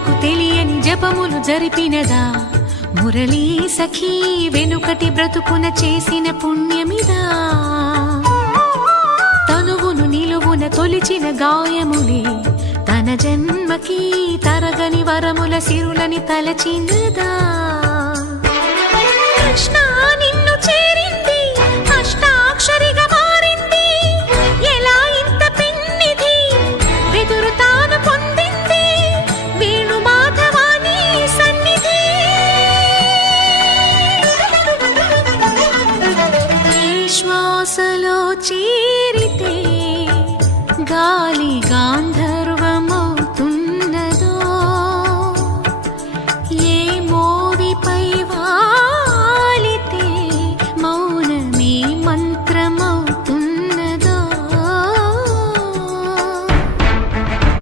జనులకు తెలియని జపములు జరిపినదా మురళీ సఖీ వెనుకటి బ్రతుకున చేసిన పుణ్యమిదా తనువును నిలువున తొలిచిన గాయములే తన జన్మకి తరగని వరముల సిరులని తలచినదా